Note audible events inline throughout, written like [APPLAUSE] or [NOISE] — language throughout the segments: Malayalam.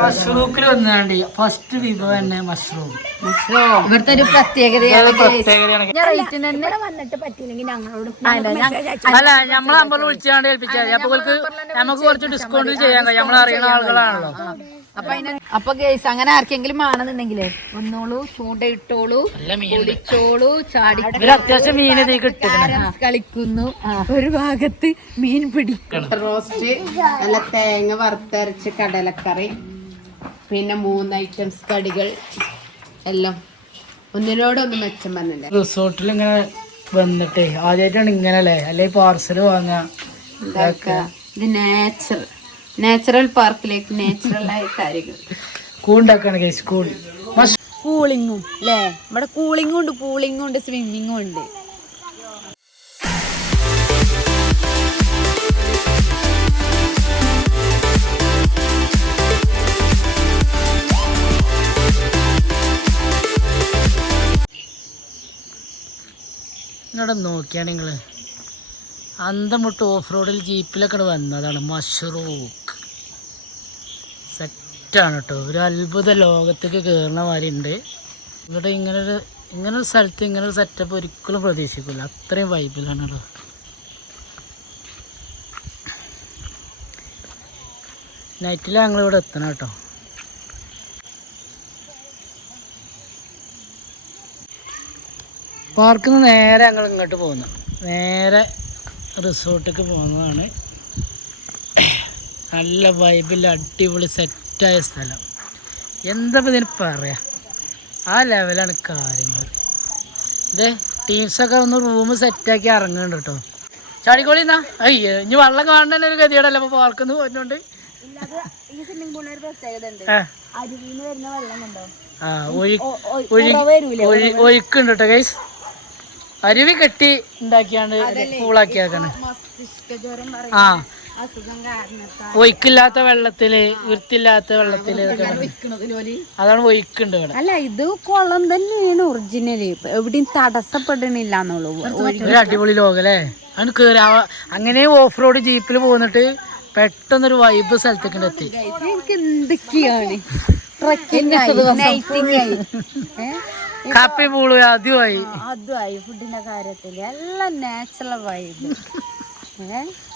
മഷ്റൂക്കിൽ വന്നാണ്ട് ഫസ്റ്റ് വിഭവം തന്നെ മഷ്റൂം. ഇവിടുത്തെ ഒരു പ്രത്യേകതയാണ് അല്ല നമ്മളെ നമ്പർ വിളിച്ചാണ്ട് ഏൽപ്പിച്ചാൽ അപ്പൊ നമുക്ക് കുറച്ച് ഡിസ്കൗണ്ട് ചെയ്യാൻ കഴിയും. നമ്മൾ അറിയുന്ന ആളുകളാണല്ലോ. അപ്പൊ അതിന് അപ്പൊ ഗേസ് അങ്ങനെ ആർക്കെങ്കിലും ആണെന്നുണ്ടെങ്കിലേ ഒന്നോളൂ ചൂണ്ടയിട്ടോളൂ നല്ല മീൻ കുടിച്ചോളൂ ചാടി അത്യാവശ്യം മീൻ കളിക്കുന്നു. ഒരു ഭാഗത്ത് മീൻ പിടിക്കണം റോസ്റ്റ് നല്ല തേങ്ങ വറുത്തരച്ച് കടലക്കറി പിന്നെ മൂന്ന് ഐറ്റംസ് കടികൾ എല്ലാം. ഒന്നിനോടൊന്ന് മെച്ചം വന്നില്ല? റിസോർട്ടിൽ ഇങ്ങനെ വന്നിട്ടേ ആദ്യമായിട്ടാണ് ഇങ്ങനെ അല്ലേ അല്ലെങ്കിൽ പാർസൽ വാങ്ങാ? ഇതൊക്കെ. ഇത് നാച്ചുറൽ നാച്ചുറൽ പാർക്കിലേക്ക് നാച്ചുറൽ ആയ കാര്യങ്ങൾ. കൂണ്ടാക്കാണ് കേസ് കൂൺ. കൂളിങ്ങും അല്ലേ ഇവിടെ കൂളിങ്ങും ഉണ്ട് പൂളിങ്ങും ഉണ്ട് സ്വിമ്മിങ്ങും ഉണ്ട്. ഇങ്ങോട്ട് നോക്കിയാണ് നിങ്ങൾ. അന്തം വിട്ട് ഓഫ് റോഡിൽ ജീപ്പിലൊക്കെ വന്നതാണ് മഷ്റൂക്ക് സെറ്റാണ് കേട്ടോ. ഒരു അത്ഭുത ലോകത്തേക്ക് കയറുന്ന മാതിരി ഉണ്ട് ഇവിടെ ഇങ്ങനൊരു ഇങ്ങനൊരു സ്ഥലത്ത് ഇങ്ങനൊരു സെറ്റപ്പ് ഒരിക്കലും പ്രതീക്ഷിക്കില്ല അത്രയും വൈബിലാണ് കേട്ടോ. നൈറ്റിൽ ഞങ്ങൾ ഇവിടെ എത്തണം കേട്ടോ. പാർക്കിൽ നിന്ന് നേരെ ഞങ്ങൾ ഇങ്ങോട്ട് പോകുന്നു. നേരെ റിസോർട്ടിലേക്ക് പോകുന്നതാണ്. നല്ല വൈബിൽ അടിപൊളി സെറ്റായ സ്ഥലം. എന്താ ഇതിന് പറയാ? ആ ലെവലാണ് കാര്യങ്ങൾ. ഇത് ടീംസൊക്കെ ഒന്ന് റൂം സെറ്റാക്കി ഇറങ്ങുന്നുണ്ട് കേട്ടോ ചാടിക്കോളി എന്നാ. അയ്യോ ഇനി വെള്ളം കാണുന്ന ഒരു ഗതിയോടല്ല അപ്പോൾ പാർക്കുന്നു പോയിട്ടുണ്ട് ആ. ഒഴുക്കുണ്ട് കേട്ടോ ഗൈസ് അരുവി കെട്ടി ഉണ്ടാക്കിയാണ്ട് പൂളാക്കിയാക്കാണ് ആ. ഒഴുക്കില്ലാത്ത വെള്ളത്തിൽ വൃത്തിയില്ലാത്ത വെള്ളത്തിൽ. അതാണ് ഒഴുക്കുണ്ട് ഇവിടെ. അല്ല ഇത് കുളം തന്നെയാണ് ഒറിജിനൽ. എവിടെയും തടസ്സപ്പെടണില്ല എന്നുള്ളൂ ഒരു അടിപൊളി ലോകല്ലേ? അല്ലേ അതിന് കേറി അങ്ങനെ ഓഫ് റോഡ് ജീപ്പിൽ പോന്നിട്ട് പെട്ടെന്നൊരു വൈബ് സ്ഥലത്തേക്ക് എത്തി. എനിക്ക് എന്തൊക്കെയാണ്? കാപ്പി പൂൾ ആദ്യമായി. അതുമായി ഫുഡിന്റെ കാര്യത്തിൽ. എല്ലാം നാച്ചുറൽ വൈബ്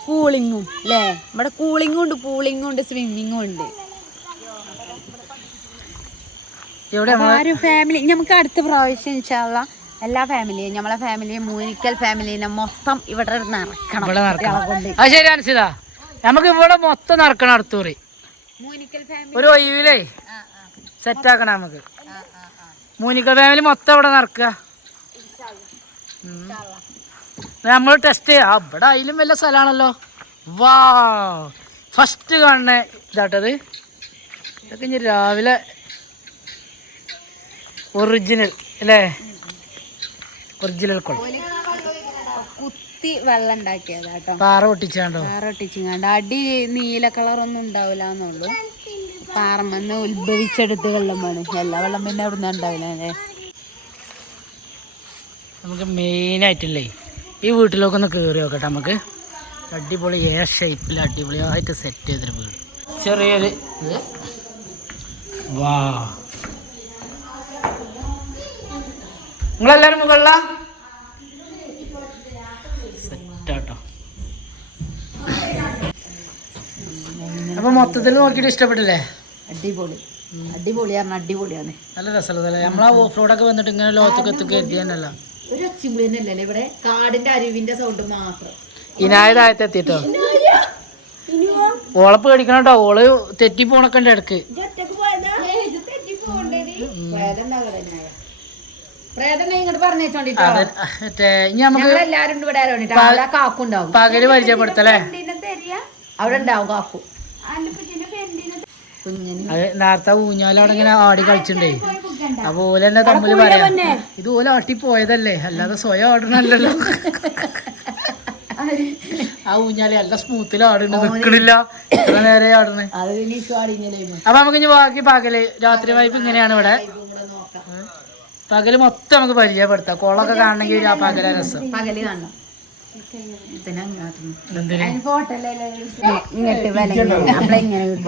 കൂളിങ്ങും അല്ലേ ഇവിടെ കൂളിങ്ങും ഉണ്ട് പൂളിങ്ങും ഉണ്ട് സ്വിമ്മിങ്ങും ഉണ്ട്. ആരും ഫാമിലി നമുക്ക് അടുത്ത പ്രാവശ്യം ഇൻഷാള്ള എല്ലാ ഫാമിലിയും നമ്മളെ ഫാമിലിയും മൂനിക്കൽ ഫാമിലിനെ മൊത്തം ഇവിടെ നടക്കണം. അത് ശരി നമുക്ക് ഇവിടെ മൊത്തം നടക്കണം അടുത്തൂറി. ഒരു ഒഴിവിലേ സെറ്റാക്കണം നമുക്ക് മൂനിക്കൽ ഫാമിലി മൊത്തം ഇവിടെ നടക്കുക. നമ്മൾ ടെസ്റ്റ് ചെയ്യാം. ആ, ഇവിടെ അതിലും വല്ല സ്ഥലമാണല്ലോ വാ ഫസ്റ്റ് കാണുന്ന ഇതാട്ടത്. ഇതൊക്കെ ഇനി രാവിലെ ഒറിജിനൽ അല്ലേ? ഒറിജിനൽ കുളം കുത്തി വെള്ളം ഉണ്ടാക്കിയതാ കേട്ടോ പാറ പൊട്ടിച്ചാണ്ടോ അടി നീല കളറൊന്നും ഉണ്ടാവില്ല എന്നുള്ളൂ പാറമെന്ന് ഉത്ഭവിച്ചെടുത്ത് വെള്ളമാണ്. എല്ലാ വെള്ളം പിന്നെ അവിടെ നിന്ന് ഉണ്ടാവില്ല. അല്ലേ നമുക്ക് മെയിനായിട്ടില്ലേ ഈ വീട്ടിലൊക്കെ ഒന്ന് കയറി നോക്കട്ടെ നമുക്ക്. അടിപൊളി എ ഷേപ്പിൽ അടിപൊളിയായിട്ട് സെറ്റ് ചെയ്തൊരു വീട്. ചെറിയൊരു ഇത്. വാ. നിങ്ങളെല്ലാരും മുകളില? സെറ്റാട്ടോ അപ്പൊ മൊത്തത്തിൽ നോക്കിയിട്ട് ഇഷ്ടപ്പെട്ടില്ലേ? അടിപൊളി. അടിപൊളിയാണ് അടിപൊളിയാണ്. നല്ല രസമുള്ളതല്ലേ ആ ഓഫ് റോഡൊക്കെ വന്നിട്ട് ഇങ്ങനെ ലോകത്തൊക്കെ എത്തുക എത്തിയാനല്ല ഒരു ഒച്ചിമ്പുളി അല്ലല്ലേ ഇവിടെ? കാടിന്റെ അരുവിന്റെ സൗണ്ട് മാത്രം. ഇനായതായത്ത് എത്തിട്ടോ ഓളെ ഓൾ തെറ്റി പോണൊക്കെ ഉണ്ട് ഇടയ്ക്ക്. പ്രേതം ഇങ്ങോട്ട് പറഞ്ഞേച്ചോണ്ടിട്ടോ അതെ, ഇനി നമുക്ക് ഞങ്ങളെല്ലാരും ഇവിടെ ആരോണ്ടിട്ടോ കാക്കുണ്ടാവും പകൽ പരിചയപ്പെടുത്തല്ലേ അവിടെ ഉണ്ടാവും കാക്കു. കുഞ്ഞിന്. അത് നേരത്തെ ഊഞ്ഞാലവിടെ ഇങ്ങനെ ആടി കളിച്ചിട്ടുണ്ടേ അപ്പൊ തമ്മിൽ പറയാം. ഇത് ഓല ആട്ടി പോയതല്ലേ? അല്ലാതെ സ്വയം ആടണല്ലോ ആ ഊഞ്ഞാലേ നല്ല സ്മൂത്തിൽ ആടുണ്ട് നിക്കണില്ല. ഇത്ര നേരെ ആടണേ അപ്പൊ നമുക്ക് ഇനി ബാക്കി പകൽ രാത്രി വൈപ്പ് ഇങ്ങനെയാണ് ഇവിടെ. പകൽ മൊത്തം നമുക്ക് പരിചയപ്പെടുത്താം. കോളൊക്കെ കാണണമെങ്കിൽ ആ പകല രസം. പകൽ കാണണം.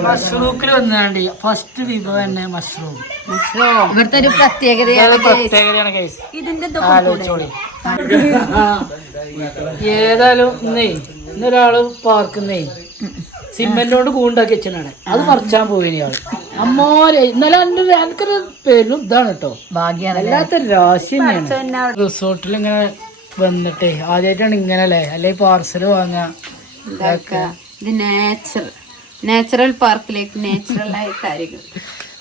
മഷ്റൂക്കിൽ വന്നാണ്ട് ഫസ്റ്റ് വിഭവം തന്നെ മഷ്റൂം. ഇവിടുത്തെ ഒരു പ്രത്യേകതയാണ് പ്രത്യേകതയാണ് ഇതിന്റെ ഏതായാലും ഇന്നേ ഇന്നൊരാൾ പാർക്കുന്നേ സിമെന്റ് കൊണ്ട് കൂണ്ടാക്കി വെച്ചാണ് അത് പറിച്ചാൻ പോയിനി ആൾ. അമ്മോരെ ഇന്നലെ എന്റെ എനിക്കൊരു പേരിലും ഇതാണ് കേട്ടോ. അല്ലാത്ത രാശി റിസോർട്ടിൽ ഇങ്ങനെ വന്നിട്ടേ ആദ്യമായിട്ടാണ് ഇങ്ങനെ അല്ലേ അല്ലെ പാർസൽ വാങ്ങാ ഇത് നാച്ചുറൽ നാച്ചുറൽ പാർക്കിലേക്ക് നാച്ചുറൽ ആയ കാര്യങ്ങൾ.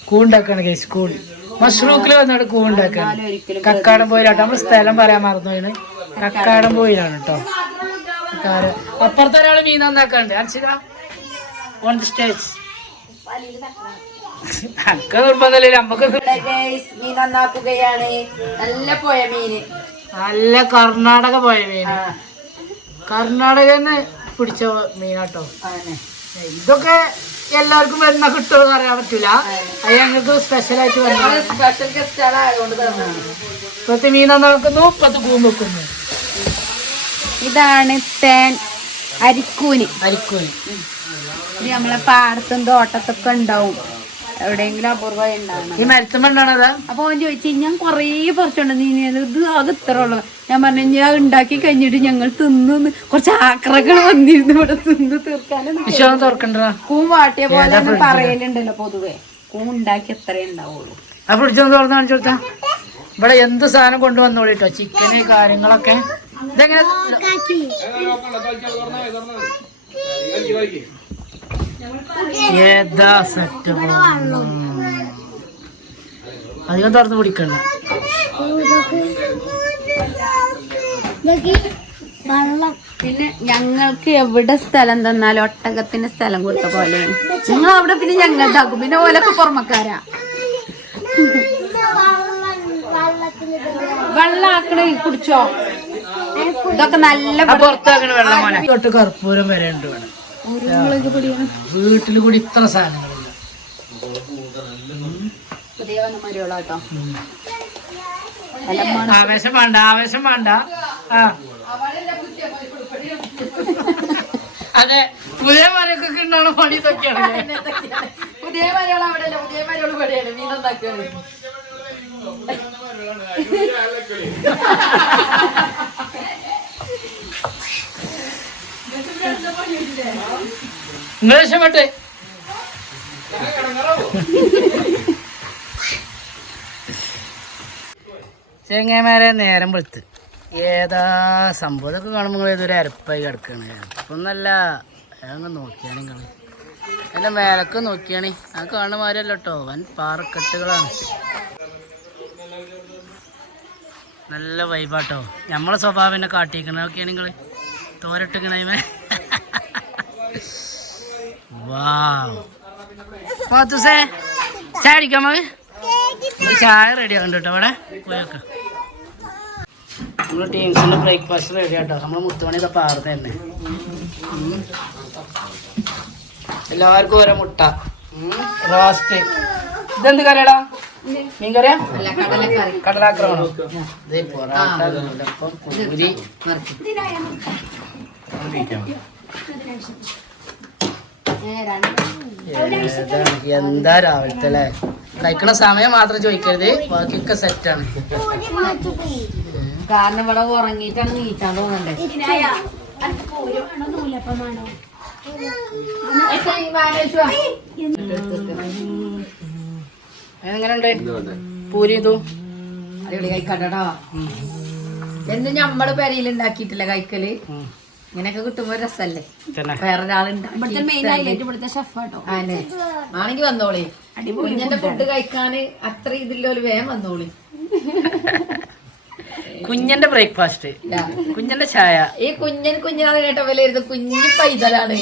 കൂണ്ടാക്കാണ് കേസ് കൂൺ. മഷ്റൂക്കിൽ വന്നിട്ട് കൂണ്ടാക്കാണ് കക്കാടം പോയിലാട്ടോ നമ്മൾ സ്ഥലം പറയാൻ മറന്നു പോയിന് കക്കാടം പോയിലാണ് കേട്ടോ അപ്പുറത്തെ ഒരാൾ മീൻ നന്നാക്കാണ്ട്. അൻസിക ഓൺ ദി സ്റ്റേജ് അക്ക നിർബന്ധമില്ല നമുക്ക് മീൻ നന്നാക്കുകയാണ്. നല്ല പോയ മീന്. നല്ല കർണാടക പോയ മീൻ. കർണാടകന്ന് പിടിച്ച മീനാട്ടോ ഇതൊക്കെ എല്ലാവർക്കും വരുന്ന കിട്ടുമെന്ന് അറിയാൻ പറ്റൂല. അത് ഞങ്ങൾക്ക് സ്പെഷ്യൽ ആയിട്ട് വന്നു. സ്പെഷ്യൽ ഗസ്റ്റ് ആയതുകൊണ്ട് ഇപ്പത്തെ മീൻ നന്നാക്കുന്നു ഇപ്പത്തെ പൂ വെക്കുന്നു ഇതാണ് തേൻ അരിക്കൂന്. അരിക്കൂന്. ഇനി നമ്മളെ പാടത്തും തോട്ടത്തൊക്കെ ഉണ്ടാവും. എവിടെയെങ്കിലും അപൂർവമായി ഉണ്ടാവണം ഈ മരത്തുമ്പോണ്ടാണതാ അപ്പൊ അവൻ ചോദിച്ചു ഞാൻ കൊറേ പറിച്ചോണ്ട് നീ ഇത് അത് ഇത്ര ഞാൻ പറഞ്ഞു ഞാൻ ഉണ്ടാക്കി കഴിഞ്ഞിട്ട് ഞങ്ങൾ തിന്നു കുറച്ച് ആക്രകൾ വന്നിരുന്നു ഇവിടെ തിന്ന് തീർക്കാനും വിശ്വാസം തുറക്കണ്ട കൂ വാട്ടിയ പോലെ ഒന്ന് പറയലുണ്ടല്ലോ പൊതുവെ കൂ ഉണ്ടാക്കി ഉണ്ടാവുള്ളൂ ആ ഫ്രിഡ്ജൊന്ന് തുറന്ന് കാണിച്ചു കൊടുത്താ ഇവിടെ എന്ത് സാധനം കൊണ്ടുവന്നോളിട്ടോ ചിക്കന് കാര്യങ്ങളൊക്കെ ഇതെങ്ങനെ ഏതാ അധികം തുറന്ന് പിടിക്കണ്ട. പിന്നെ ഞങ്ങൾക്ക് എവിടെ സ്ഥലം തന്നാലും ഒട്ടകത്തിന് സ്ഥലം കൊടുത്ത പോലെ. നിങ്ങൾ അവിടെ പിന്നെ ഞങ്ങളുണ്ടാക്കും പിന്നെ ഓലൊക്കെ പുറമക്കാരാ. വെള്ളം ആക്കണേ കുടിച്ചോ? ഇതൊക്കെ നല്ല പുറത്താക്കണ വെള്ളം തൊട്ട് കർപ്പൂരം വരെ ഉണ്ട് ഇവിടെ. വീട്ടിൽ കൂടി ഇത്ര സാധനങ്ങളില്ല. ആവേശം വേണ്ട ആവേശം വേണ്ട. അതെ പുതിയ മരക്കൊക്കെ കിട്ടണ പണി ഇതൊക്കെയാണ് പുതിയ മരകൾ അവിടെ അല്ല പുതിയ മരകൾ പണിയാണ് മീൻ ഉണ്ടാക്കുകയാണ് [LAUGHS] [LAUGHS] നിങ്ങൾ രക്ഷപ്പെട്ടെ നേരം വെളുത്ത്. ഏതാ സംഭവം? കാണുമ്പോൾ നിങ്ങൾ ഇതൊരു അരപ്പായി കിടക്കാണ്. അരപ്പൊന്നല്ല അങ്ങ് നോക്കിയാണ് നിങ്ങൾ. എന്റെ മേലക്ക് നോക്കിയാണ്. ആ കാണുന്ന കേട്ടോ വൻ പാറക്കെട്ടുകളാണ്. നല്ല വൈബാട്ടോ നമ്മളെ സ്വഭാവം എന്നെ കാട്ടിക്കണ നോക്കിയാണ് നിങ്ങൾ തോരട്ടിക്കണേ പാത്തുസേ ചായ അടിക്കാം ഒരു ചായ റെഡി ആകണ്ട കേട്ടോ അവിടെ. പോയേക്കാം നമ്മൾ ടീംസിന്റെ ബ്രേക്ക്ഫാസ്റ്റ് റെഡി ആട്ടോ. നമ്മൾ മുത്തുമണി ഇതൊക്കെ പാർന്ന് തന്നെ. എല്ലാവർക്കും ഓരോ മുട്ട. റോസ്റ്റ് ഇതെന്ത് കറിയടാ? മീൻ കറിയാ കടലാക്രമണം ഇതേ പൊറാട്ട കുരി എന്താ രാവിലത്തെ അല്ലേ? കഴിക്കണ സമയം മാത്രം ചോദിക്കരുത്. ബാക്കിയൊക്കെ സെറ്റാണ് കാരണം ഇവിടെ ഉറങ്ങിയിട്ടാണ് നീറ്റാൻ തോന്നണ്ടേ? എങ്ങനെയുണ്ട് പൂരി? ഇതും അടിപൊളി കഴിക്കട്ടോ എന്ത് ഞമ്മൾ പെരയിൽ ഉണ്ടാക്കിയിട്ടില്ല കഴിക്കൽ? ഇങ്ങനെയൊക്കെ കിട്ടുമ്പോ രസല്ലേ? വേറൊരാളുണ്ടാക്കി മെയിൻ ഹൈലൈറ്റ് ഇവിടുത്തെ ഷെഫാട്ടോ ആനെ ആണെങ്കി വന്നോളി. കുഞ്ഞിന്റെ ഫുഡ് കഴിക്കാന് അത്ര ഇതില്ലോൽ വേഗം വന്നോളി. കുഞ്ഞന്റെ ബ്രേക്ക്ഫാസ്റ്റ് കുഞ്ഞന്റെ ചായ. ഈ കുഞ്ഞൻ കുഞ്ഞനാണ് കേട്ട വിലയിരുന്ന കുഞ്ഞു പൈതലാണ്.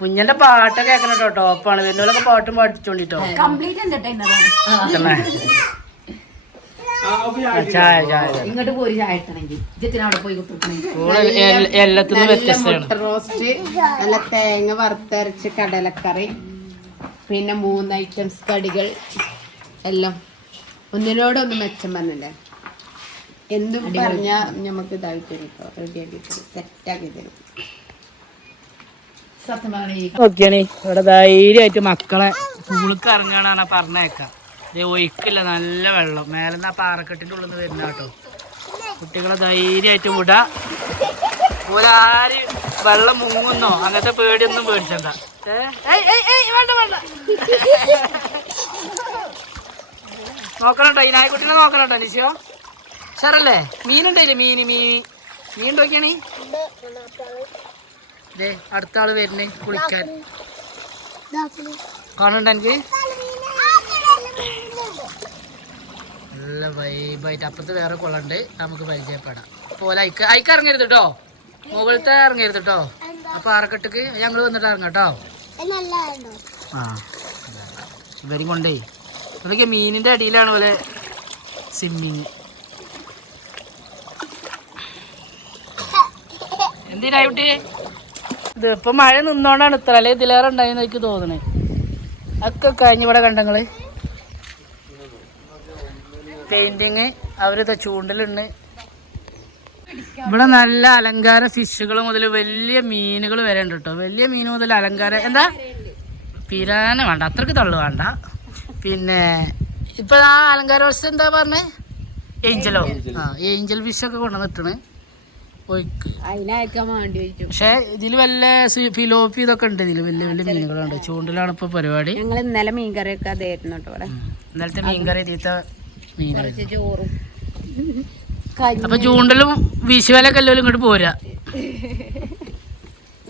കുഞ്ഞന്റെ പാട്ട് കേൾക്കണം കേട്ടോ ടോപ്പാണ് വലിയവരൊക്കെ പാട്ടും പാടിച്ചോണ്ടിട്ടോ. കംപ്ലീറ്റ് എന്റർടൈനറാണ് തന്നെ ആ, ചായ ചായ ചായ. ഇങ്ങോട്ട് പോയി ചായ ഇട്ടണെങ്കിൽ ഇജ്ജത്തിന് അവിടെ പോയി മുട്ട റോസ്റ്റ് നല്ല തേങ്ങ വറുത്തരച്ച് കടലക്കറി പിന്നെ മൂന്ന് ഐറ്റംസ് കടികൾ എല്ലാം. ഒന്നിനോടൊന്നും മെച്ചം വന്നില്ലേ. എന്തും പറഞ്ഞാ നമുക്ക് ഇതാക്കി തരും കേട്ടോ റെഡിയാക്കി തരും സെറ്റാക്കി തരും നോക്കിയാണ് ഇവിടെ ധൈര്യമായിട്ട് മക്കളെ പൂളിക്ക് ഇറങ്ങാനാണ് പറഞ്ഞേക്കാം. ഇത് ഒഴുക്കില്ല നല്ല വെള്ളം മേലെന്ന് ആ പാറക്കെട്ടിന്റെ ഉള്ളിൽ നിന്ന് വരുന്ന കേട്ടോ കുട്ടികളെ ധൈര്യമായിട്ട് വിടാ ഒരാര് വെള്ളം മുങ്ങുന്നോ അങ്ങനത്തെ പേടിയൊന്നും പേടിച്ചണ്ട. നോക്കണട്ടോ ഈ നായ്ക്കുട്ടിനെ നോക്കണട്ടോ നിശോ ഷറല്ലേ മീനുണ്ടല്ലേ മീന് മീന് മീൻ നോക്കിയാണേ അടുത്ത ആൾ വരുന്നേ കുളിക്കാൻ കാണണ്ട എനിക്ക് നല്ല വൈബായിട്ട് അപ്പുറത്ത് വേറെ കുളമുണ്ട്. നമുക്ക് പരിചയപ്പെടാം. പോലെ അയക്ക്. അയക്ക് ഇറങ്ങരുത് കേട്ടോ മുകളിലത്തെ ഇറങ്ങരുത് കേട്ടോ അപ്പൊ ആറക്കെട്ടക്ക് ഞങ്ങൾ വന്നിട്ട് ഇറങ്ങാം കേട്ടോ ആ. ഇവരും കൊണ്ടേ. അതൊക്കെ മീനിന്റെ അടിയിലാണ് പോലെ സ്വിമ്മിങ് എന്തിനാ കുട്ടി? ഇത് ഇപ്പൊ മഴ നിന്നോണ്ടാണ് ഇത്ര അല്ലെ ഇതിലേറെ ഉണ്ടായെന്ന് എനിക്ക് തോന്നണേ. ഒക്കെ കഴിഞ്ഞിവിടെ കണ്ടങ്ങൾ. പെയിന്റിങ് അവരിത് ചൂണ്ടലുണ്ട്. ഇവിടെ നല്ല അലങ്കാര ഫിഷുകൾ മുതൽ വലിയ മീനുകൾ വരെ ഉണ്ട് കേട്ടോ വലിയ മീൻ മുതൽ അലങ്കാര എന്താ? പിരാന വേണ്ട അത്രയ്ക്ക് തള്ളു വേണ്ട. പിന്നെ ഇപ്പൊ ആ അലങ്കാര വർഷം എന്താ പറഞ്ഞേ? ഏഞ്ചലോ. ആ ഏഞ്ചൽ ഫിഷൊക്കെ ഒക്കെ കൊണ്ടുവന്നിട്ടാണ് പക്ഷെ ഇതിൽ വല്ല ഫിലോപ്പി ഇതൊക്കെ ഉണ്ട് ഇതിൽ വലിയ വലിയ മീനുകളുണ്ട്. ചൂണ്ടിലാണ് ഇപ്പൊ പരിപാടി. ഞങ്ങൾ ഇന്നലെ അതായിരുന്നു കേട്ടോ ഉം. ഇന്നലത്തെ മീൻകറി തീത്ത അപ്പൊ ചൂണ്ടലും വിശുവല കല്ലോലും ഇങ്ങോട്ട് പോരാ.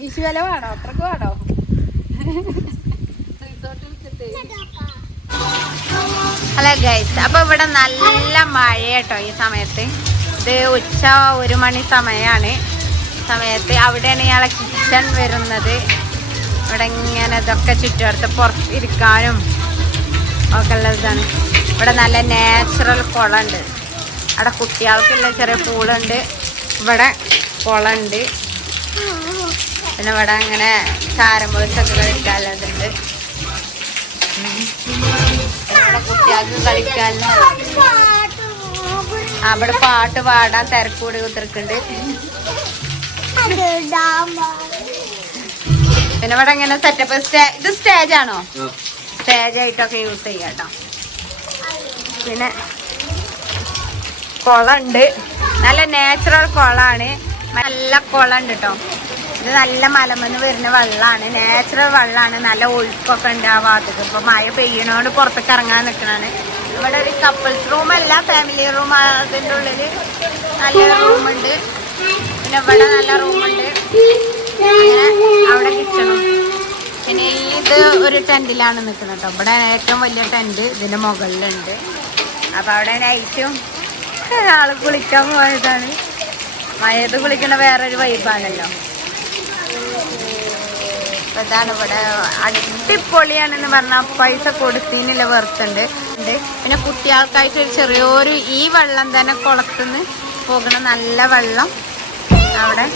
വിശുവല വേണോ? അത്രയ്ക്ക് വേണോ? ഹലോ ഗൈസ് അപ്പൊ ഇവിടെ നല്ല മഴ കേട്ടോ ഈ സമയത്ത്. ഇത് ഉച്ച ഒരു മണി സമയമാണ് സമയത്ത് അവിടെയാണ് ഇയാളെ കിച്ചൺ വരുന്നത്. ഇവിടെ ഇങ്ങനെ ഇതൊക്കെ ചുറ്റുവട്ടത്ത് പുറത്തിരിക്കാനും ഒക്കെ ഉള്ള ഇതാണ്. ഇവിടെ നല്ല നാച്ചുറൽ കുളമുണ്ട്. അവിടെ കുട്ടികൾക്കുള്ള ചെറിയ പൂളുണ്ട്. ഇവിടെ കുളമുണ്ട്. പിന്നെ ഇവിടെ അങ്ങനെ ചാരമ്പൊളിച്ചൊക്കെ കളിക്കാനുള്ളതുണ്ട്. ഇവിടെ കുട്ടികൾക്ക് അവിടെ പാട്ട് പാടാൻ തിരക്കൂടി കുത്തിരിക്കുന്നുണ്ട്. പിന്നെ ഇവിടെ ഇങ്ങനെ സെറ്റപ്പ് സ്റ്റേ ഇത് സ്റ്റേജ് ആണോ? സ്റ്റേജ് ആയിട്ടൊക്കെ യൂസ് ചെയ്യാം കേട്ടോ പിന്നെ കുളമുണ്ട് നല്ല നാച്ചുറൽ കുളമാണ് നല്ല കുളമുണ്ട് കേട്ടോ ഇത് നല്ല മലമെന്ന് വരുന്ന വെള്ളമാണ് നാച്ചുറൽ വെള്ളമാണ് നല്ല ഒഴുക്കൊക്കെ ഉണ്ട് ആ ഭാഗത്തേക്ക് ഇപ്പൊ മഴ പെയ്യണോണ്ട് പുറത്തേക്ക് ഇറങ്ങാൻ നിൽക്കണാണ് ഇവിടെ ഒരു കപ്പിൾസ് റൂം അല്ല ഫാമിലി റൂം അതിന്റെ ഉള്ളിൽ നല്ല റൂമുണ്ട് പിന്നെ ഇവിടെ നല്ല റൂമുണ്ട് അവിടെ കിച്ചണും പിന്നെ ഇത് ഒരു ടെന്റിലാണ് നിൽക്കുന്നത് കേട്ടോ ഇവിടെ ഏറ്റവും വലിയ ടെന്റ് ഇതിന്റെ മുകളിലുണ്ട്. അപ്പോൾ അവിടെ നൈറ്റും ആൾ കുളിക്കാൻ പോയതാണ്. മഴയത്ത് കുളിക്കണ വേറൊരു വൈബാണല്ലോ അപ്പോൾ ഇതാണ് ഇവിടെ അടിപൊളിയാണെന്ന് പറഞ്ഞാൽ പൈസ കൊടുത്തതിനുള്ള വെറുത്തുണ്ട്. പിന്നെ കുട്ടികൾക്കായിട്ട് ഒരു ചെറിയൊരു ഈ വെള്ളം തന്നെ കുളത്തുനിന്ന് പോകുന്ന നല്ല വെള്ളം അവിടെ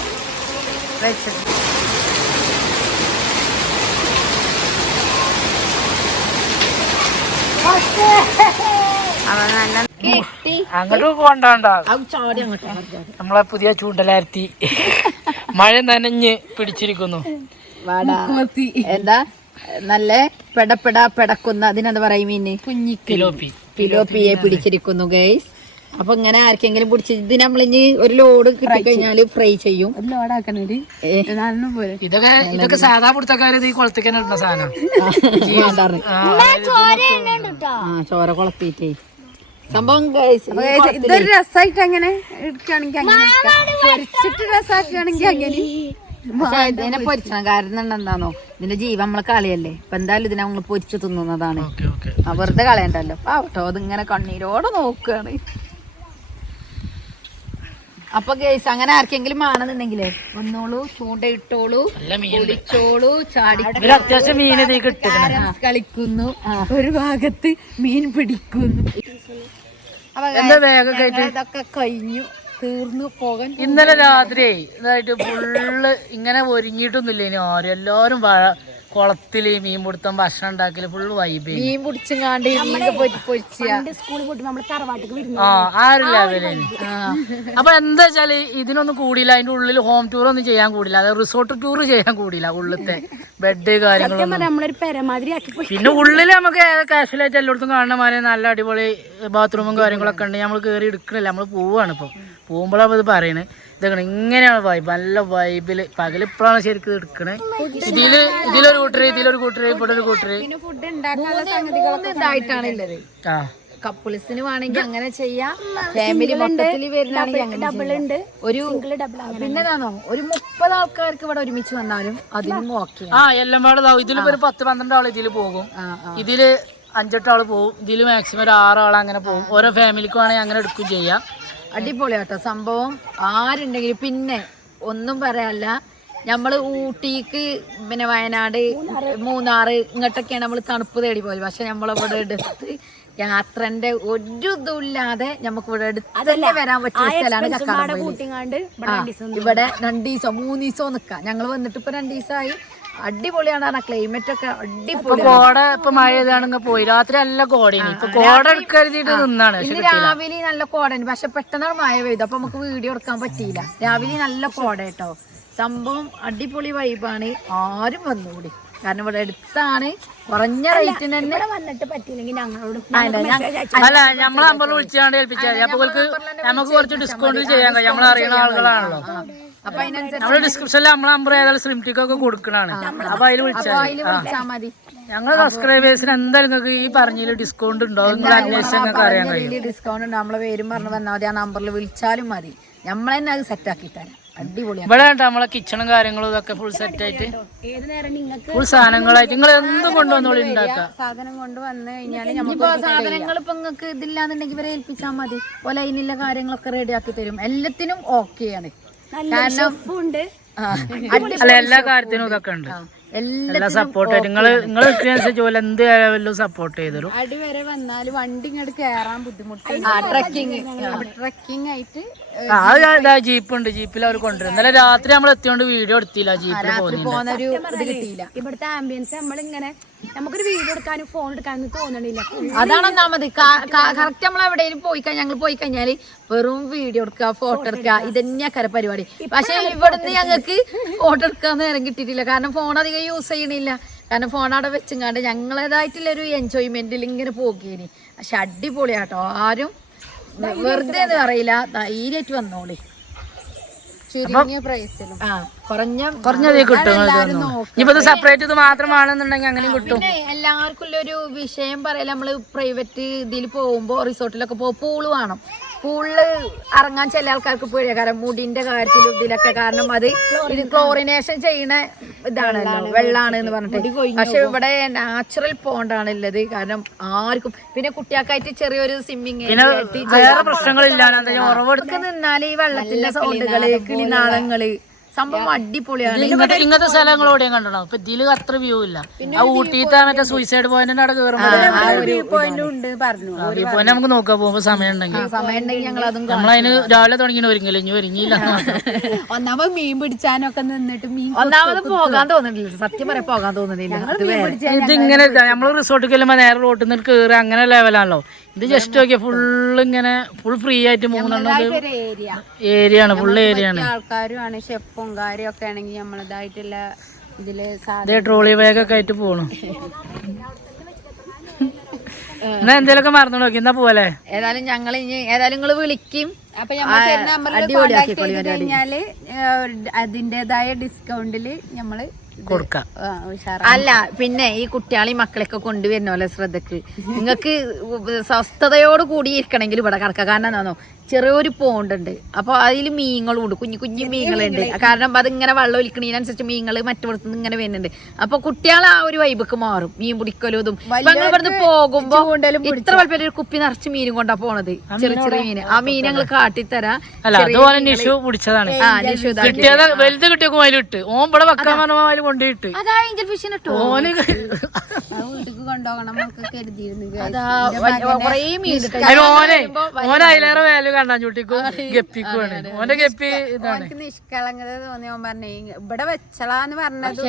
വെച്ചിട്ടുണ്ട് അവ നല്ല അങ്ങോട്ട് പോകണ്ടാണ്ട നമ്മളെ പുതിയ ചൂണ്ടലാർത്തി മഴ നനഞ്ഞ് പിടിച്ചിരിക്കുന്നു. എന്താ? നല്ല പെടപ്പെട പെടക്കുന്ന അതിനെന്താ പറയും മീന് കുഞ്ഞിക്ക് ഫിലോപ്പി. ഫിലോപ്പിയെ പിടിച്ചിരിക്കുന്നു ഗൈസ് അപ്പൊ ഇങ്ങനെ ആർക്കെങ്കിലും പിടിച്ച് ഇത് നമ്മളിനി ഒരു ലോഡ് കിട്ടി കഴിഞ്ഞാൽ ഫ്രൈ ചെയ്യും. ഇതൊക്കെ ഇതൊക്കെ സാധാ പിടുത്തക്കാര് ഈ സാധനം. ചോര കൊളത്തിട്ടേ സംഭവം ഇതൊരു രസമായിട്ട് അങ്ങനെ എടുക്കുകയാണെങ്കിൽ അങ്ങനെ പൊരിച്ചിട്ട് രസമാക്കുകയാണെങ്കിൽ അങ്ങനെ. പക്ഷെ ഇതിനെ പൊരിച്ചണം കാരണം എന്താണോ ഇതിന്റെ ജീവൻ നമ്മളെ കളിയല്ലേ? ഇപ്പൊ എന്തായാലും ഇതിനെ നമ്മൾ പൊരിച്ചു തിന്നുന്നതാണ്. Okay okay. ആ വെറുതെ കളയണ്ടല്ലോ. പാവട്ടോ അതിങ്ങനെ കണ്ണീരോടെ നോക്കുകയാണ് അപ്പൊ ഗേസ് അങ്ങനെ ആർക്കെങ്കിലും ആണെന്നുണ്ടെങ്കിലേ വന്നോളൂ ചൂണ്ടയിട്ടോളൂ ഇവർ അത്യാവശ്യം മീൻ കളിക്കുന്നു. ഒരു ഭാഗത്ത് മീൻ പിടിക്കുന്നു. ഇതൊക്കെ കഴിഞ്ഞു തീർന്നു പോകാൻ ഇന്നലെ രാത്രി ഇതായിട്ട് ഫുള്ള് ഇങ്ങനെ ഒരുങ്ങിയിട്ടൊന്നുമില്ല ഇനി ആരും. എല്ലാരും വാഴ കുളത്തിൽ മീൻ പിടുത്തം ഭക്ഷണം ഉണ്ടാക്കൽ ഫുള്ള് വൈബ് മീൻ പിടിച്ചങ്ങാണ്ട് സ്കൂളിൽ പോയിട്ട് നമ്മൾ തറവാട്ടിക്ക് ആ ആ ഒരു അപ്പൊ എന്താ വെച്ചാൽ ഇതിനൊന്നും കൂടിയില്ല. അതിന്റെ ഉള്ളിൽ ഹോം ടൂർ ഒന്നും ചെയ്യാൻ കൂടില്ല അതായത് റിസോർട്ട് ടൂർ ചെയ്യാൻ കൂടിയില്ല ഉള്ളിലത്തെ ബെഡ് കാര്യങ്ങളൊന്നും. പിന്നെ ഉള്ളിൽ നമുക്ക് കാഷ്വലായിട്ട് എല്ലായിടത്തും കാണുന്ന മാതിരി നല്ല അടിപൊളി ബാത്റൂമും കാര്യങ്ങളൊക്കെ ഉണ്ട്. നമ്മൾ കയറി എടുക്കണില്ല. നമ്മൾ പോവാണ് ഇപ്പൊ. പോകുമ്പോഴാണ് ഇത് പറയണത് ഇതൊക്കെ ഇങ്ങനെയാണ് വൈബ് നല്ല വൈബിൽ പകലിപ്പോഴാണ് ശരിക്കും എടുക്കണേ. ഇതിൽ ഇതിലൊരു കൂട്ടര് ഇതിലൊരു കൂട്ടര് ഇവിടെ ഒരു കൂട്ടര് ഫുഡ് ഉണ്ടാക്കാനുള്ള സംഗതികളൊക്കെ ഇതായിട്ടാണ് ഉള്ളത് ആ. കപ്പിൾസിന് വേണമെങ്കിൽ അങ്ങനെ ചെയ്യാം. ഫാമിലി മൊത്തത്തിൽ ചെയ്യാം. ഒരു പിന്നെ എന്താണോ ഒരു മുപ്പത് ആൾക്കാർക്ക് ഇവിടെ ഒരുമിച്ച് വന്നാലും അതിനും ഓക്കെ ആ എല്ലാം പാടെ ഇതിലിപ്പോ ഒരു പത്ത് പന്ത്രണ്ട് ആൾ ഇതിൽ പോകും. ഇതിൽ അഞ്ചെട്ട് ആൾ പോകും ഇതിൽ മാക്സിമം ഒരു ആറാൾ അങ്ങനെ പോകും ഓരോ ഫാമിലിക്ക് വേണമെങ്കിൽ അങ്ങനെ എടുക്കുകയും ചെയ്യാം. അടിപൊളിയാട്ടോ. സംഭവം ആരുണ്ടെങ്കിലും പിന്നെ ഒന്നും പറയാല്ല നമ്മൾ ഊട്ടിക്ക് പിന്നെ വയനാട് മൂന്നാറ് ഇങ്ങോട്ടൊക്കെയാണ് നമ്മൾ തണുപ്പ് തേടി പോയത്. പക്ഷെ നമ്മളിവിടെ എടുത്ത് യാത്രന്റെ ഒരു ഇതുമില്ലാതെ നമുക്ക് ഇവിടെ തന്നെ വരാൻ പറ്റിയ സ്ഥലമാണ് കക്കാടംപൊയിൽ ഇവിടെ രണ്ടു ദിവസം മൂന്ന് ദിവസം നിക്കാം. ഞങ്ങൾ വന്നിട്ട് ഇപ്പൊ രണ്ടു അടിപൊളിയാണ് ക്ലൈമറ്റ് ഒക്കെ അടിപൊളി കോട ഇപ്പൊ മഴ ചെയ്താണെങ്കിൽ പോയി. രാത്രി നല്ല കോടയാണ് ഇപ്പൊ കോട എടുക്കരുതിട്ട് നിന്നാണ് ഇന്ന് രാവിലെ നല്ല കോടയാണ് പക്ഷെ പെട്ടെന്നാണ് മഴ പെയ്തു. അപ്പൊ നമുക്ക് വീഡിയോ എടുക്കാൻ പറ്റിയില്ല. രാവിലെ നല്ല കോട കേട്ടോ സംഭവം അടിപൊളി വൈബാണ് ആരും വന്നുകൂടി കാരണം ഇവിടെ അടുത്താണ്. കുറഞ്ഞ റേറ്റിന് തന്നെ വന്നിട്ട് പറ്റിയില്ലെങ്കിൽ ഞങ്ങളോട് അല്ല, നമ്മളെ നമ്പറിൽ വിളിച്ചാണ്ട് ഏൽപ്പിച്ചാൽ നമുക്ക് കുറച്ച് ഡിസ്കൗണ്ട് ചെയ്യാൻ കഴിയും. നമ്മൾ അറിയുന്ന ആളുകളാണല്ലോ. അപ്പൊ നമ്മൾ ഡിസ്ക്രിപ്ഷനിൽ നമ്മളെ നമ്പർ ഏതായാലും സ്ലിം ടിക്ക് ഒക്കെ കൊടുക്കണാണ് അപ്പൊ അതിൽ വിളിച്ചാൽ മതി. ഞങ്ങളെ സബ്സ്ക്രൈബേഴ്സിന് എന്തായാലും നിങ്ങൾക്ക് ഈ പറഞ്ഞതിൽ ഡിസ്കൗണ്ട് ഉണ്ടോ? നിങ്ങൾ അന്വേഷിച്ചാൽ നിങ്ങൾക്ക് അറിയാൻ കഴിയും. ഡിസ്കൗണ്ട് ഉണ്ട്. നമ്മളെ പേരും പറഞ്ഞു വന്നാൽ മതി. ആ നമ്പറിൽ വിളിച്ചാലും മതി. നമ്മൾ തന്നെ അത് സെറ്റ് ആക്കി തരാം. അടിപൊളിയാണ്. ഇവിടെ നമ്മളെ കിച്ചണും കാര്യങ്ങളും ഇതൊക്കെ ഫുൾ സെറ്റ് ആയിട്ട്. ഫുൾ സാധനങ്ങളായിട്ട്. നിങ്ങൾ എന്ത് കൊണ്ടുവന്നോളി ഉണ്ടാക്കാം? സാധനം കൊണ്ടുവന്ന് കഴിഞ്ഞാൽ ഇനിയിപ്പോ സാധനങ്ങൾ ഇപ്പൊ നിങ്ങൾക്ക് ഇതില്ലാന്നുണ്ടെങ്കിൽ ഇവരെ ഏൽപ്പിച്ചാൽ മതി. പോലെ അതിനുള്ള കാര്യങ്ങളൊക്കെ റെഡിയാക്കി തരും. എല്ലാത്തിനും ഓക്കെയാണ് ഉണ്ട് അല്ല എല്ലാ കാര്യത്തിനും ഇതൊക്കെ ഉണ്ട്. എല്ലാ സപ്പോർട്ട് നിങ്ങൾ നിങ്ങൾ നിങ്ങൾ പോലെ എന്ത് ആയാലും സപ്പോർട്ട് ചെയ്തരും. അടി വരെ വന്നാൽ വണ്ടി ഇങ്ങോട്ട് കയറാൻ ട്രക്കിംഗ് ആയിട്ട് ആ അത് ജീപ്പ് ഉണ്ട്. ജീപ്പിൽ അവർ കൊണ്ടുവരും. ഇന്നലെ രാത്രി നമ്മൾ എത്തിയോണ്ട് വീഡിയോ എടുത്തില്ല ജീപ്പിൽ പോകുന്നില്ല ഇവിടുത്തെ ആംബിയൻസ് നമ്മളിങ്ങനെ നമുക്കൊരു വീഡിയോ എടുക്കാനും ഫോൺ എടുക്കാനും തോന്നണില്ല. അതാണ് ഒന്നാമത്. കറക്റ്റ് നമ്മൾ എവിടെയും പോയി കഴിഞ്ഞാൽ ഞങ്ങൾ പോയി കഴിഞ്ഞാൽ വെറും വീഡിയോ എടുക്കുക ഫോട്ടോ എടുക്കുക ഇത് തന്നെയാക്കാരെ പരിപാടി. പക്ഷെ ഇവിടുന്ന് ഞങ്ങൾക്ക് ഫോട്ടോ എടുക്കാൻ നേരം കിട്ടിയിട്ടില്ല. കാരണം ഫോൺ അധികം യൂസ് ചെയ്യണില്ല. കാരണം ഫോൺ അവിടെ വെച്ചുങ്ങാണ്ട് ഞങ്ങളേതായിട്ടുള്ള ഒരു എൻജോയ്മെന്റിൽ ഇങ്ങനെ പോകുകയാണ് പക്ഷെ അടിപൊളിയാട്ടോ. ആരും വെറുതെ എന്ന് പറയില്ല. ധൈര്യമായിട്ട് വന്നോളി. ചുരുങ്ങിയ പ്രൈസിലും കുറഞ്ഞ കുറഞ്ഞതേ കിട്ടും ഇനിയിപ്പോ സെപ്പറേറ്റ് ഇത് മാത്രമാണെന്നുണ്ടെങ്കിൽ അങ്ങനെയും കിട്ടും. എല്ലാവർക്കും ഒരു വിഷയം പറയല നമ്മൾ പ്രൈവറ്റ് ഇതിൽ പോകുമ്പോ റിസോർട്ടിലൊക്കെ പോകുമ്പോ പൂൾ വേണം. പൂളിൽ ഇറങ്ങാൻ ചില ആൾക്കാർക്ക് പേടിയ. കാരണം മുടിന്റെ കാര്യത്തിലും ഇതിലൊക്കെ കാരണം അത് ഇത് ക്ലോറിനേഷൻ ചെയ്യണ ഇതാണല്ലോ. വെള്ളാണ് എന്ന് പറഞ്ഞിട്ട്. പക്ഷെ ഇവിടെ നാച്ചുറൽ പോണ്ടാണ് ഉള്ളത് കാരണം ആർക്കും പിന്നെ കുട്ടികൾക്കായിട്ട് ചെറിയൊരു സ്വിമ്മിങ് പ്രശ്നങ്ങളില്ല ഇതൊക്കെ ഈ വെള്ളത്തിന്റെ സൗണ്ടുകൾ കിളിനാദങ്ങൾ സംഭവം അടിപൊളിയാണ്. ഇങ്ങനത്തെ ഇങ്ങനത്തെ സ്ഥലങ്ങൾ എവിടെയും കണ്ടോ ഇപ്പൊ ഇതിൽ അത്ര വ്യൂ ഇല്ല. ആ ഊട്ടിത്തെ മറ്റേ സൂയിസൈഡ് പോയിന്റിന്റെ അവിടെ കയറുമ്പോൾ നമുക്ക് നോക്കാൻ പോകുമ്പോ സമയം ഉണ്ടെങ്കിൽ സമയം ഉണ്ടെങ്കിൽ ഞങ്ങൾ അതും നമ്മളതിന് രാവിലെ തുടങ്ങി ഒരുങ്ങില്ല ഇനി ഒരുങ്ങിയില്ല. [LAUGHS] ഒന്നാമത് മീൻ പിടിച്ചാനൊക്കെ നിന്നിട്ട് മീൻ ഒന്നാമത് പോകാൻ തോന്നുന്നില്ല സത്യം പറയാൻ പോകാൻ തോന്നുന്നില്ല ഇതിങ്ങനെ വേറെ. ഇത് ഇങ്ങനെ നമ്മൾ റിസോർട്ടിൽ ചെല്ലുമ്പോ നേരെ റോട്ടിൽ നിന്ന് കയറി അങ്ങനെ ലെവലാണല്ലോ ഇത് ജസ്റ്റ് നോക്കിയാ ഫുള്ള് ഇങ്ങനെ ഫുൾ ഫ്രീ ആയിട്ട് മൂന്നെണ്ണം ഏരിയ ആണ് ഫുൾ ഏരിയ ആണ്. ആൾക്കാരുമാണ് ഷെഫും കാര്യമൊക്കെ ആണെങ്കിൽ നമ്മളതായിട്ടുള്ള ഇതിൽ ഇതേ ട്രോളി ബാഗ് ഒക്കെ ആയിട്ട് പോണു. എന്നാ എന്തേലൊക്കെ മറന്നു നോക്കി എന്നാ പോലെ ഏതായാലും ഞങ്ങൾ ഇനി ഏതായാലും നിങ്ങൾ വിളിക്കും. അപ്പൊ ചെയ്ത് കഴിഞ്ഞാൽ അതിന്റേതായ ഡിസ്കൗണ്ടിൽ നമ്മൾ കൊടുക്കാം. അല്ല പിന്നെ ഈ കുട്ടികളെ മക്കളെയൊക്കെ കൊണ്ടുവരണമല്ലോ ശ്രദ്ധക്ക്? നിങ്ങൾക്ക് സ്വസ്ഥതയോട് കൂടി ഇരിക്കണമെങ്കിൽ ഇവിടെ കിടക്കാം കാരണം എന്താണോ ചെറിയൊരു പോണ്ടുണ്ട്. അപ്പൊ അതിൽ മീനുകളും ഉണ്ട് കുഞ്ഞു കുഞ്ഞു മീനുകളുണ്ട് കാരണം അത് ഇങ്ങനെ വെള്ളം ഒലിക്കണതിനനുസരിച്ച് മീനുകൾ മറ്റുപടത്തുനിന്ന് ഇങ്ങനെ വരുന്നുണ്ട്. അപ്പൊ കുട്ടികൾ ആ ഒരു വൈബക്ക് മാറും. മീൻ പിടിക്കലും ഇതും. ഇവിടുന്ന് പോകുമ്പോ ഇത്ര വലിപ്പം ഒരു കുപ്പി നിറച്ച് മീനും കൊണ്ടാ പോണത്. ചെറിയ ചെറിയ മീൻ ആ മീൻ ഞങ്ങൾ കാട്ടിത്തരാം. വലുത് കിട്ടിയൊക്കെ ഓൻ ഇവിടെ വെക്കാൻ പറഞ്ഞ കൊണ്ടുപോയിട്ട് അതാ ഏഞ്ചൽ ഫിഷിന് ഓന് [LAUGHS] വീട്ടിക്ക് കൊണ്ടുപോകണം കരുതിയിരുന്നു അതിലേറെ ഗപ്പിക്കുമാണ് ഓന്റെ ഗപ്പി ഇതാണ്. ഓനക്ക് നിഷ്കളങ്കത തോന്നി ഓൻ പറഞ്ഞേ ഇവിടെ വെച്ചളാന്ന് പറഞ്ഞത്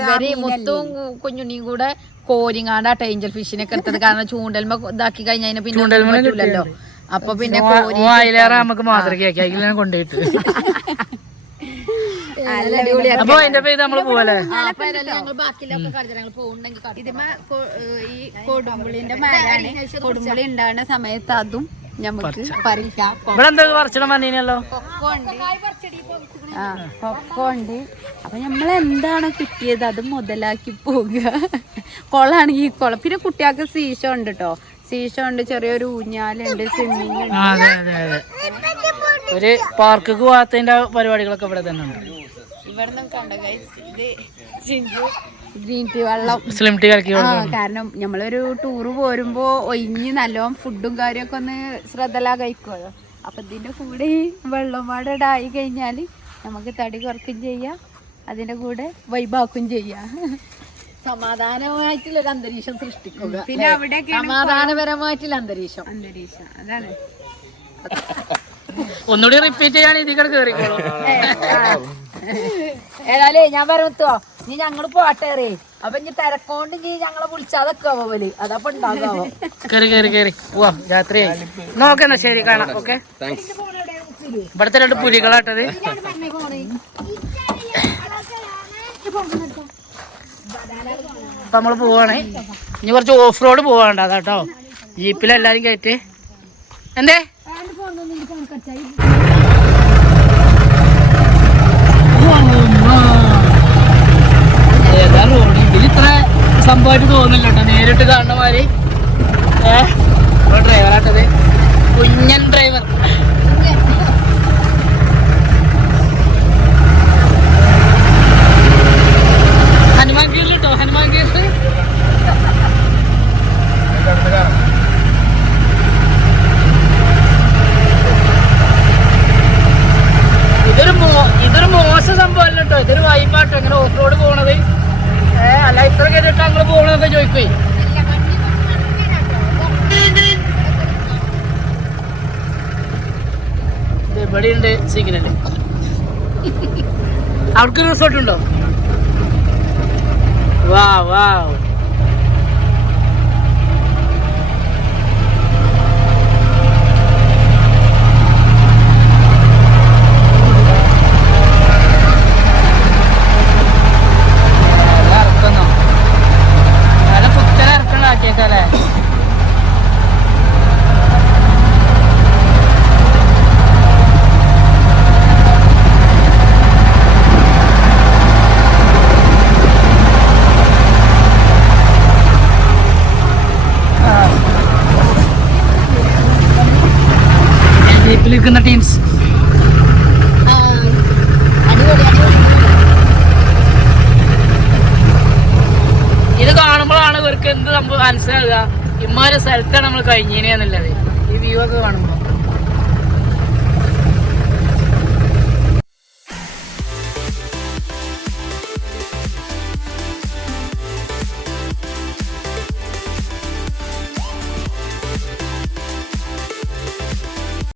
ഇവർ. മുത്തും കുഞ്ഞുണ്ണിയും കൂടെ കോരിങ്ങാണ്ട് ആ ടേഞ്ചൽ ഫിഷിനൊക്കെ എടുത്തത്. കാരണം ചൂണ്ടൽമ ഇതാക്കി കഴിഞ്ഞാൽ പിന്നെ പറ്റൂലല്ലോ. അപ്പൊ പിന്നെ അതിലേറെ നമുക്ക് മാതൃകയാക്കി. അതിലാണ് കൊണ്ടുപോയിട്ട്. [LAUGHS] അപ്പൊ അതിന്റെ പേര് നമ്മൾ പോവല്ലേ? ഇതിമ ഈ കൊടുമ്പുളിന്റെ മരാണ്. കൊടുമ്പുളി ഉണ്ടാകുന്ന സമയത്ത് അതും നമുക്ക് പറിക്കാം. ഇവിടെ എന്താ പറച്ചണം വന്നീനല്ലോ കൊക്കോ ഉണ്ട്. ആ കൊക്കോ ഉണ്ട്. അപ്പൊ നമ്മൾ എന്താണ് കിട്ടിയത്? അത് മുതലാക്കി പോകുക കൊളാണെങ്കിൽ കൊള പിന്നെ കുട്ടികൾക്ക് സീഷ ഉണ്ട് കേട്ടോ സീഷ ഉണ്ട് ചെറിയൊരു ഊഞ്ഞാലുണ്ട് സ്വിമ്മിങ് ഉണ്ട്. ഒരു പാർക്ക് പോകാത്തതിന്റെ പരിപാടികളൊക്കെ ഇവിടെ തന്നെ ഉണ്ട്. ഗ്രീൻ ടീ വെള്ളം. സ്ലിം ടീ കലക്കി ആ കാരണം നമ്മളൊരു ടൂറ് പോരുമ്പോ ഒഴിഞ്ഞ് നല്ലോണം ഫുഡും കാര്യമൊക്കെ ഒന്ന് ശ്രദ്ധലാ കഴിക്കുമല്ലോ അപ്പൊ ഇതിന്റെ കൂടെ ഈ വെള്ളം പാടെ ഇടായി കഴിഞ്ഞാൽ നമുക്ക് തടി കുറക്കും ചെയ്യാം അതിന്റെ കൂടെ വൈബാക്കും ചെയ്യാം. സമാധാനമായിട്ടുള്ള ഒരു അന്തരീക്ഷം സൃഷ്ടിക്കുക പിന്നെ അവിടെ സമാധാനപരമായിട്ടുള്ള അന്തരീക്ഷം. അന്തരീക്ഷം. അതാണ്. [LAUGHS] ഒന്നുകൂടി റിപ്പീറ്റ് ചെയ്യാൻ ഇതിൽ കയറിക്കോളൂ ഏതായാലേ ഞാൻ പറഞ്ഞോ നീ ഞങ്ങൾ പോട്ടേറേ അപ്പൊ ഇനി തിരക്കോണ്ട് നീ ഞങ്ങളെ വിളിച്ചാതൊക്കെ പോവൽ അതപ്പൊ ഉണ്ടാകാവോ കേറി കേറി കയറി പോവാം രാത്രിയായി നോക്കെന്നാ ശരി കാണാം ഓക്കെ? ഇവിടത്തെ രണ്ട് പുലികളാട്ടത്. അപ്പൊ നമ്മൾ പോവാണ്. ഇനി കുറച്ച് ഓഫ് റോഡ് പോവാണ്ട് അതാട്ടോ. ജീപ്പിലെല്ലാരും കയറ്റി എന്തേ ഏതാ റോഡ് ഇതിലിത്ര സംഭവമായിട്ട് തോന്നില്ല കേട്ടോ. നേരിട്ട് കാണുന്ന മാതിരി. ഡ്രൈവറാട്ടത് കുഞ്ഞൻ ഡ്രൈവർ ഹനുമാൻ ഗീറിൽ കേട്ടോ ഹനുമാൻ ഗീറിൽ ഇതൊരു മോ ഇതൊരു മോശം സംഭവമല്ല കേട്ടോ ഇതൊരു വൈബാട്ടോ ഇങ്ങനെ ഓഫ് റോഡ് പോണത് ഏ അല്ല ഇത്ര കേട്ടിട്ട് പോകണമെന്നൊക്കെ ചോദിക്കുവേ. ഇത് ഇവിടെയുണ്ട് സിഗ്നൽ അവർക്ക് റിസോർട്ട് ഉണ്ടോ? വാ വാ. കാണുമ്പോഴാണ്